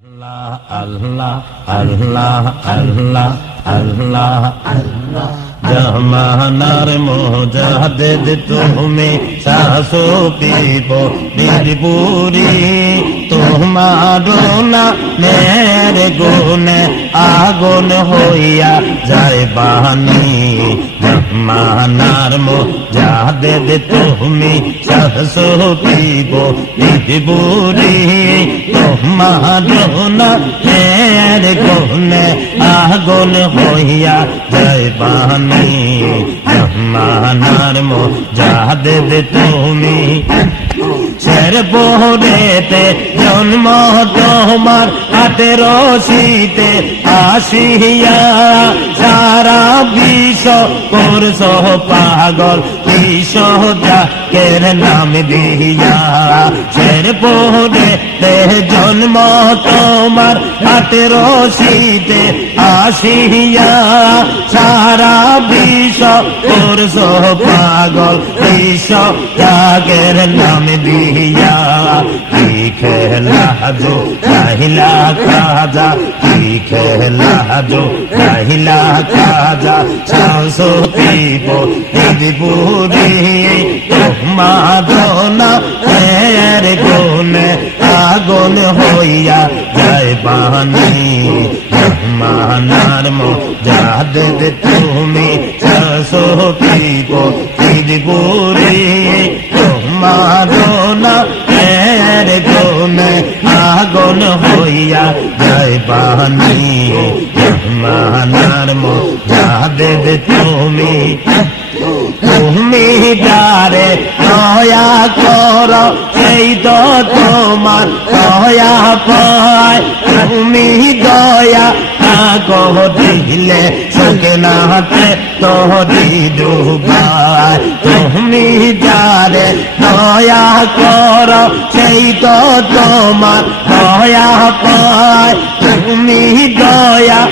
আল্লাহ আল্লাহ আল্লাহ আল্লাহ আল্লাহ আল্লাহ জামানার মোজাদেদ তুমি শাশো পিব তোমার না মেরে গুনে আগুন হইয়া যায় বাহানি জামানার মোজাদেদ তুমি শাশো পিব বীরপুরি তোমার না মেরে গুনে আগুন হইয়া যায় বাহানি জামানার মোজাদেদ তুমি শের বহরেতে জন্ম তোমার হাতের শীতে আসিয়া সারা বিষ করস পাগল বিশ্ব যাকের নাম দিয়া। শের জন্ম তোমার হাতের শীতে আসিয়া সারা বিশ্ব করস পাগল, বিশ্ব যাকের নাম দিয়া। কি খেলা যো কাহিলা কাজা, কি খেলা যো কাহিলা কাজা। শাসো পিব দিদিপুরি মাদনা হইয়া যায় বাহানি মানার মো যাদের তুমি শাসো পিব দিদিপুরি মাদনা এর গুনে আগুন হইয়া যায় বাহানি মানার মো যাদের তুমি তুমি ডারে দয়া কর এই তো তোমার দয়া পায়। তুমি দয়া কহ দিলে চোখে নাতে তোরি ডুবায়। তুমি যারে দয়া কর, সেই তো তোমার দয়া পায়। তুমি দয়া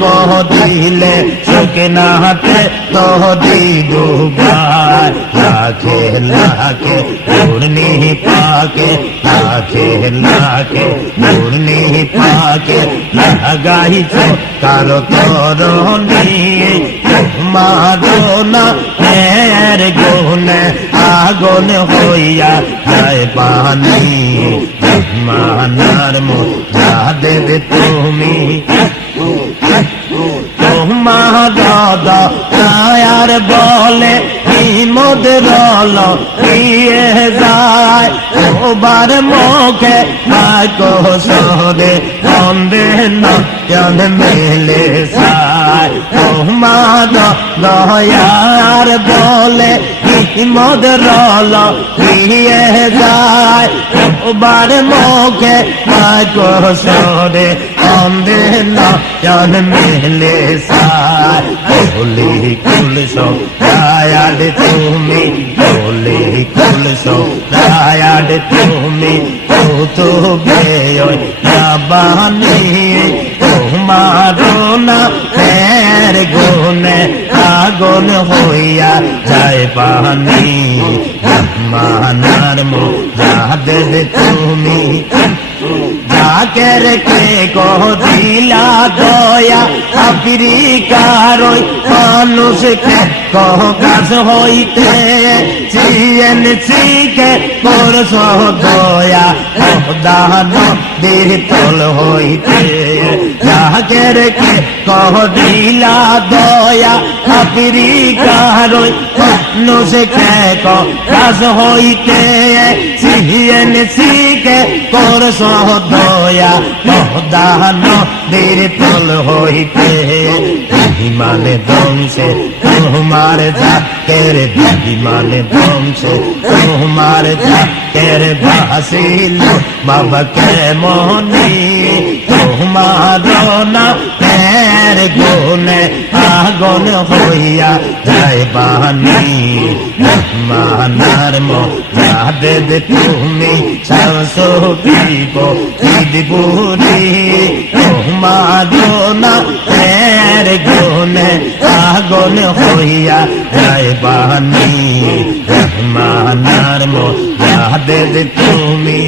কহ দিলে চোখে নাতে তোরি ডুবায় লাখে লাখে পূর্ণি পাকে, লাখে লাখে পূর্ণি পাকে, লাগাইছ কারও তরণী। মাদনা এর গুনে আগুন হইয়া যায় পানি। মানার মো যাদের তুমি তোমার দাদা আয়ার বলে মদ রল দিয়ে যায়। ওবার মুখে আকো সরে অন্ধে না জান মেলে সায় তোমার দয়ার বলে মদ রল দিয়ে যায়। ওবার মুখে আকো সরে অন্ধে না জান মেলে সায় বলি কুল সব দয়াল তুমি বলি কুল সব দয়াল তুমি কত বেয় বানি তোমার না ফের গুনে আগুন হইয়া যায় পানি মানার মো তুমি যাকের কে কহ দিলা দয়া, আফ্রিকার ওই মানুষকে কহ কাজ হইতে। চিয়েন চিকে করস দয়া দান দেহ তল হইতে। যাকের কে কহ দিলা দয়া, আফ্রিকার ওই মানুষকে কহ কাজ হইতে। চিকে করস দয়া দান দের তল হইতে। বিমানে ধ্বংসে তোমার জাকের বিমানে ধ্বংসে তোমার জাকের ভাসিল বাবা কে মনি। তোমার না পের গুনে আগুন হইয়া যায় বাহানি মানার মো যাদের তুমি শাসো দিব দিদিপুরি তোমার না পের গুনে আগুন হইয়া যায় বাহানি মানার মো যাদের তুমি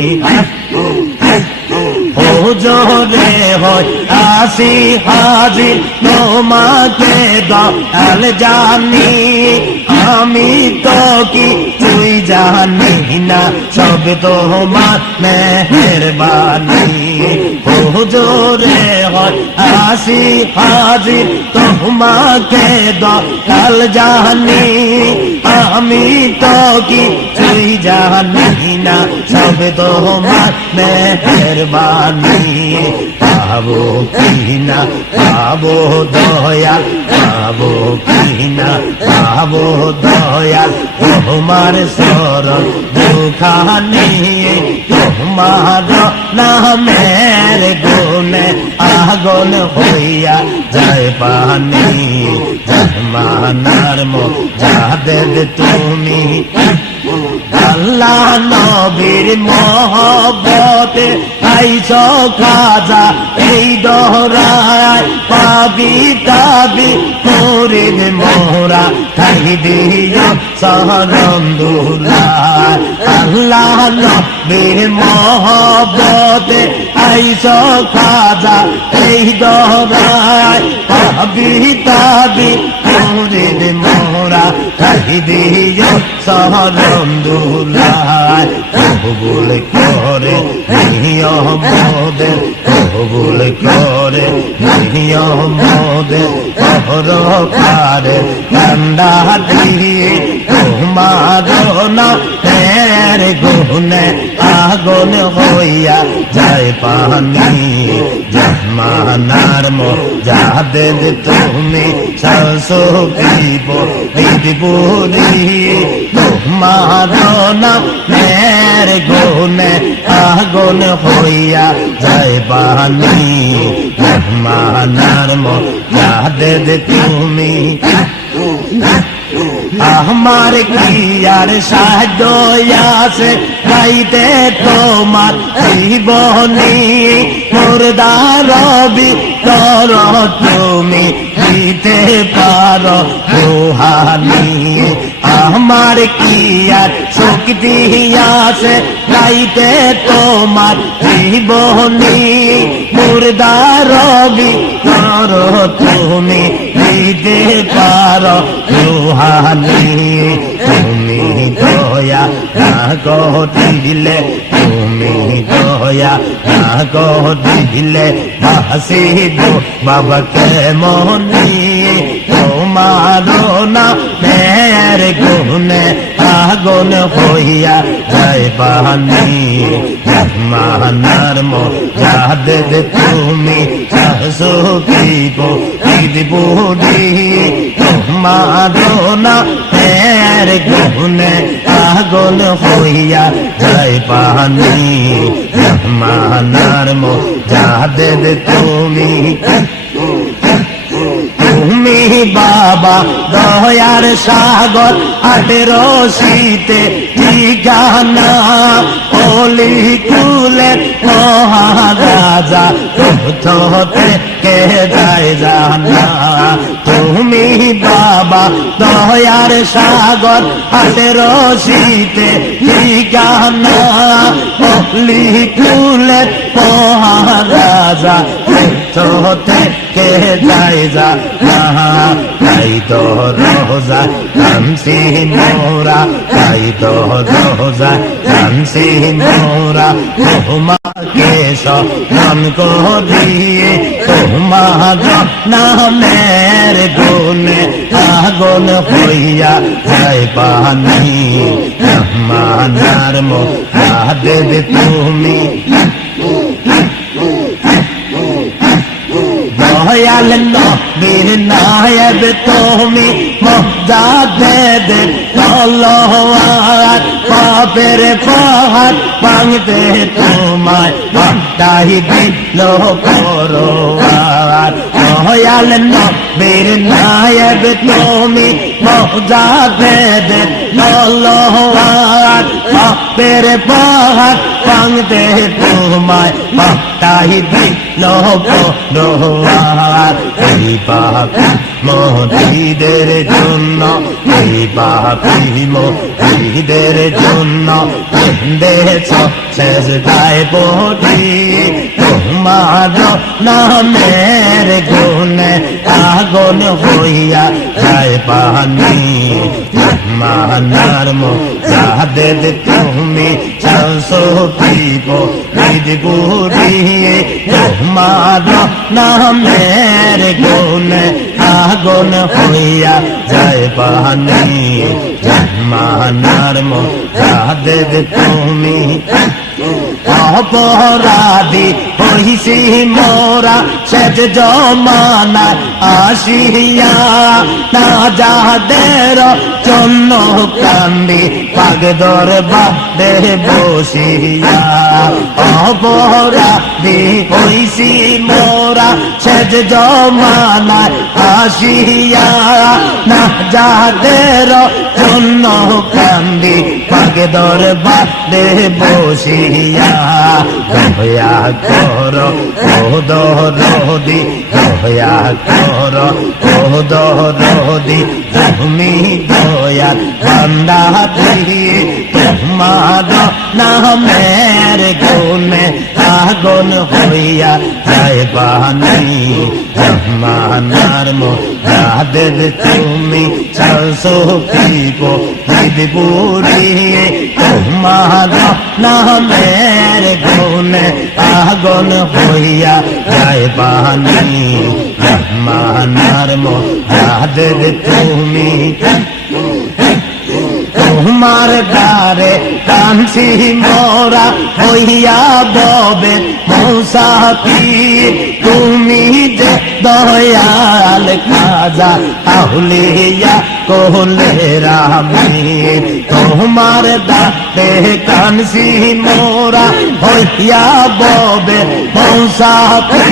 জোরে হয়। আসি হাজির তোমাকে দয়াল জানি। আমি তো কি তুই জানি না, সব তোমার মেহরবানি। হুজুরে হয়, আসি হাজির তোমাকে দয়াল জানি। আমি তো কি তুই জানি না সব তোমার মেহরবানি। পাবো কিনা, পাবো দয়াল, পাবো কিনা, পাবো দয়াল। তোমার সরল দুখানি, তোমার নামের গুণে আগুন হইয়া যায় পানি। জামানার মো যাদের তুমি আল্লাহ নবীর মহব্বতে আইস খাজা এই দহরায় পাবি তাবি করে মোরা তাই দিও সহরন্দুল্লাহ আল্লাহ নবীর মহব্বতে আইস খাজা এই দহরায় পাবি তাবি করে মোরা তাই দিও সহরন্দুল্লাহ কবুল করে নিয়মদের কবুল করে নিয়মদের পরকারে ঠান্ডা দিয়ে তোমার না তের গুনে আগুন হইয়া যায় পানি। জামানার মো যাদের তুমি শাসো দিব বিদিপুরি তোমার মের গুনে আগুন হইয়া যায় পানি। জামানার মো যাদের তুমি। আমার কি আর সাহায্য গাইতে তোমার জীবনী। মুর্দার রবি তর তুমি দিতে পারো রোহানি। আমার কি আর শক্তি আছে, গাইতে তোমার জীবনী। মুর্দার রবি তর তুমি দিতে পারো রোহানি। তুমি দয়া না দিলে তুমি দয়া না দিলে হাসিব বাবাকে মনি তোমার না মেয়ের গুনে আগুন হইয়া যায় বাহানি মানার মো যাদের তুমি শাসো দিব দিদি না মেয়ের গুনে আগুন হইয়া যায় পানি। মানার মো যাদের তুমি তুমি বাবা দয়ার সাগর আটেরো শীতে ঠিকানা, অলি কুলে মহারাজা হতে কে যায় জানা? তুমি বাবা দয়ার সাগর আটেরো শীতে ঠিকানা পোহা রাজা তো কোথতে কে যায় যা তাই তো রোজা কামসি মোরা তাই তো রোজা কামসি মোরা তোমাকে সন দিয়ে তোমার নামের গুণে আগুন হইয়া যায় পানি। মানার মো তুমি দয়াল নবীর নায়ব তুমি মজাদের তলোয়ার পাপের পাহাড় ভাঙতে তোমায় পাটাই দিল পরোয়ার। দয়াল নবীর নায়ব তুমি মজাদের তলোয়ার পাপের পাহাড় ভাঙতে তোমায় পাটাই দিল পরোয়ার এই পাপি মহিদের জন্য, এই পাপি মহিদের জন্য। দেশ শেষ গায়ে পড়ি তোমার নামের গুণে আগুন হইয়া যায় পানি। মানার যাদের তুমি চালসো পিপ বুড়িয়ে তোমার নামের গুণে আগুন হইয়া যায় পানি। মানার যাদের তুমি অপরাধী হইছি মোরা সেজ জমানা আসিয়া। না যাদের জন্য কান্দি পাগ দরবারে বসিয়া। অপরাধী হইছি মোরা সেজ জমানা আসিয়া। যাদের জন্য কান্দি পাগে দরবারে বসিয়া দয়া কর ও দরদি দয়া কর ও দরদি তুমি দয়া, বান্দা দিয়ে তোমার নামের গুণে আগুন হইয়া যায় বানি জমানার যাদের তুমি চালসো পিপ বুড়িয়ে তোমার নামের গুণে আগুন হইয়া যায় বানি জমানার যাদের তুমি তোমার দ্বারে কাঞ্চি মোরা হইয়া ববে মৌসা তুমি যে দয়াল খাজা আহুলিয়া কোলে রামি তোমার দাঁতে কানসি মোরা হইয়া ববে মৌসাফি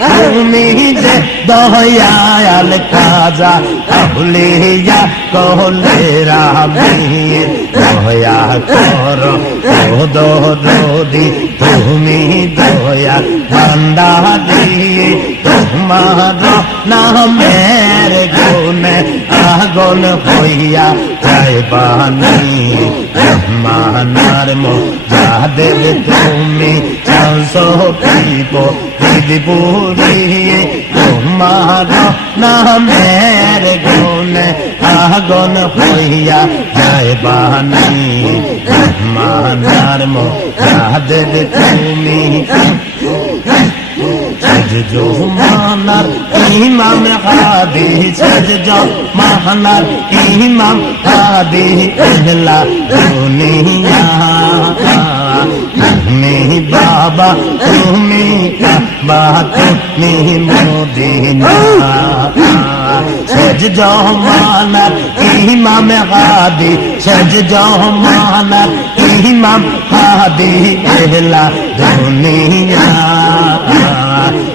তুমি যে দয়াল খাজা আহুলিয়া কোলে রামি দয়া কর দোদি তুমি দয়া বান্দা দিয়ে। তোমার নামের গুণে আগুন হইয়া যায় বানি মানার মো যাদের তুমি চালসো পিপ দিদিপুরিয়ে তোমার নামের গুণে আগুন হইয়া যায় বানি মানার মো যাদের তুমি সজজো মানার ইমাম হাদি সজজো মানার ইমাম হাদি এহলা দুনিয়া তুমি বাবা তুমি কাবা তুমি মদিনা সজ জমানার ইমাম হাদি সজ জমানার ইমাম হাদি এহলা দুনিয়া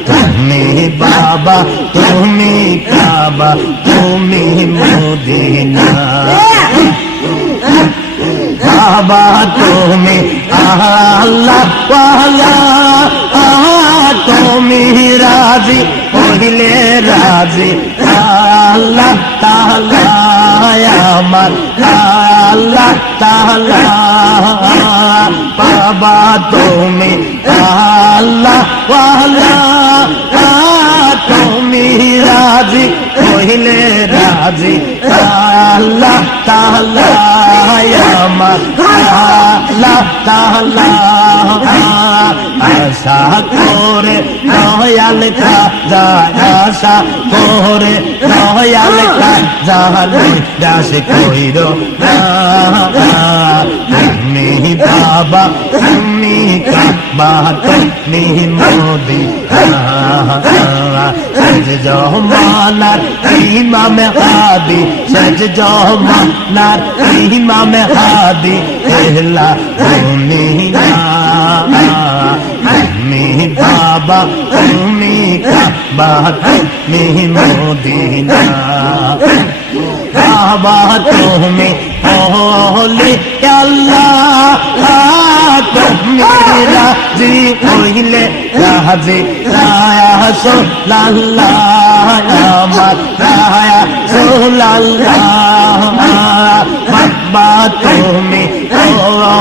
তুমি বাবা, তুমি কাবা তুমি মদিনা। বাবা, তুমি আল্লাহ তুমি রাজি পহিলে রাজি। আল্লাহ তাহলা আমার। আল্লাহ তাহলা বাবা তুমি আল্লাহ পালা তুমি রাজি, কহিলে রাজি, আল্লাহ তাহলা আল্লাহ তাহলা আশা করে খাজা আশা করে, দয়াল খাজা দাস কইর তুমি বাবা, তুমি কাবা তুমি মোদি সজ জমানার ইমাম হাদি, সজ জমানার ইমাম হাদি, এহলা দুনিয়া তুমি বাবা, তুমি কাবা তুমি মদিনা বাবা, তুমি হলে আল্লাহ। তুমি রাজি হইলে রাজি রায়া সোল্লাহ আমার রায়া সোল্লাহ বাবা তুমি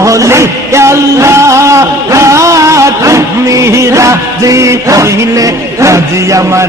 হলে আল্লাহ তুমি রাজি হইলে রাজি, আমার